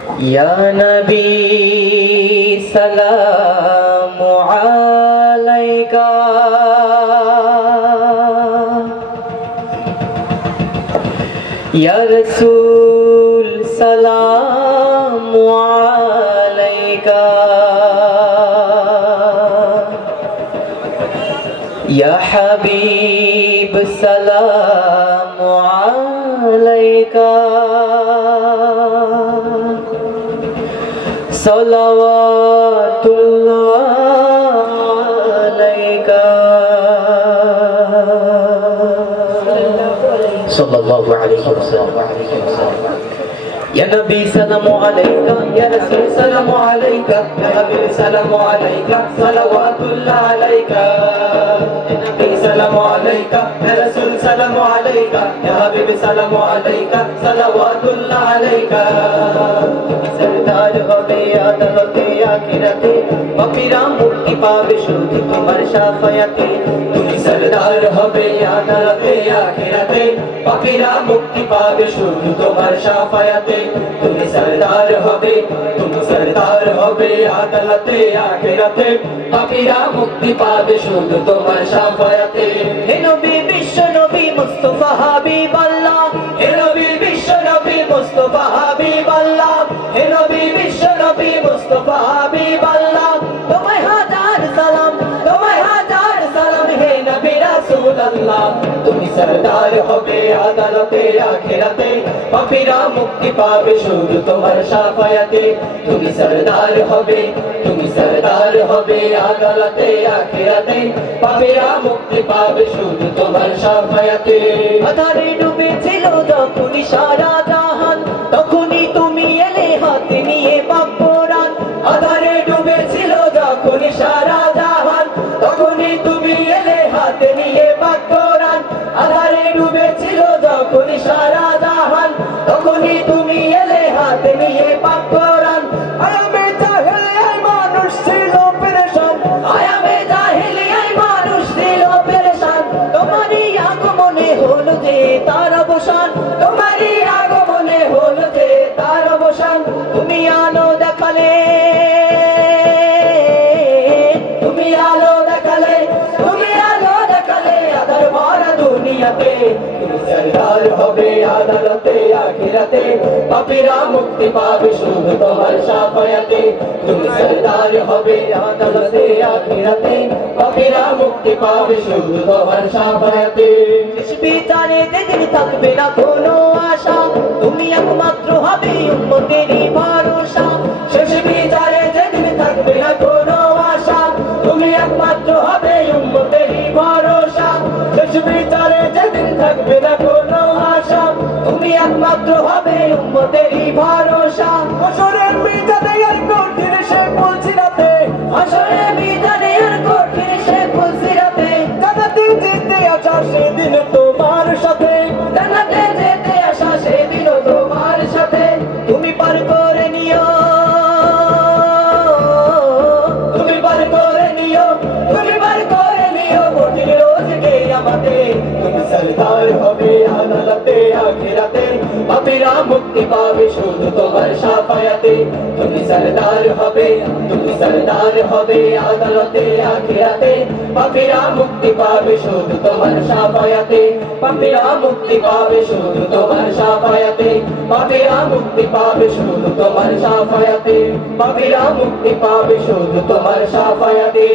या नबी सलामु अलैका या रसूल सलामु अलैका या हबीब सलामु अलैका सल्लल्लाहु अलैका सल्लल्लाहु अलैहि वसल्लम या नबी सलामु अलैका या रसूल सलामु अलैका या हबीब सलामु अलैका सल्लल्लाहु अलैका या नबी सलामु अलैका या रसूल सलामु अलैका या हबीब सलामु अलैका सल्लल्लाहु अलैका सरदार होबे आदालते आखिराते पापीरा मुक्ति पावे शुद्ध तुम्हार शाफायाते তুমি सरदार होबे आदालते आखिराते पापीरा मुक्ति पावे शुद्ध तुम्हार शाफायाते তুমি सरदार होबे आदालते आखिराते पापीरा मुक्ति पावे शुद्ध तुम्हार शाफायाते हे नबी विश्व नबी मुस्तफा हबीब अल्लाह हे नबी विश्व नबी मुस्तफा हबीब अल्लाह हे नबी विश्व नबी मुस्तफा हबीब अल्लाह तुम्हें हजार सलाम हे नबी रसूल अल्लाह তুমি सरदार होबे आदालते आखिराते पापीरा मुक्ति पावे शुद्ध तुम्हार शाफायाते তুমি सरदार होबे आदालते आखिराते पापीरा मुक्ति पावे शुद्ध तुम्हार शाफायाते আধারে ডুবেছিল যখন সারা জাহান তখনই তুমি এলে হাতে নিয়ে পাক কোরআন আধারে ডুবেছিল যখন সারা জাহান তখনই তুমি এলে হাতে নিয়ে পাক কোরআন আধারে ডুবেছিল যখন সারা জাহান তখনই তুমি এলে হাতে নিয়ে পাক কোরআন আয়ামে জাহেলিয়ায় মানুষ ছিল পেরেশান আয়ামে জাহেলিয়ায় মানুষ ছিল পেরেশান তোমারই আগমনে হলো যে তার অবসান তোমারই আগমনে হলো যে তার অবসান তুমি আলো দেখালে আধার ভরা দুনিয়াতে তুমি सरदार होबे आदालते आखिराते पापीरा मुक्ति पावे शुद्ध तुम्हार शाफायाते তুমি सरदार होबे आदालते आखिराते पापीरा मुक्ति पावे शुद्ध तुम्हार शाफायाते শেষ বিচারে যেদিন থাকবে না কোনো আশা তুমি একমাত্র হবে উম্মতেরই ভরসা শেষ বিচারে যেদিন থাকবে না কোনো আশা তুমি একমাত্র হবে উম্মতেরই ভরসা শেষ বিচারে যেদিন থাকবে না কোনো আশা তুমি একমাত্র হবে উম্মতেরই ভরসা হাসরের মিজানে আর কঠিন সে পুলসিরাতে হাসরের মিজানে আর কঠিন সে পুলসিরাতে জান্নাতে যেতে আসা সেদিন তোমার সাথে জান্নাতে যেতে আসা সেদিন তোমার সাথে তুমি পার করে নিও কঠিন রোজ কিয়ামতে তুমি सरदार होबे आदालते आखिराते पापीरा मुक्ति पावे शुद्ध तुम्हार शाफायाते তুমি सरदार होबे आदालते आखिराते पापीरा मुक्ति पावे शुद्ध तुम्हार शाफायाते पापीरा मुक्ति पावे शुद्ध तुम्हार शाफायाते पापीरा मुक्ति पावे शुद्ध तुम्हार शाफायाते पापीरा मुक्ति पावे शुद्ध तुम्हार शाफायाते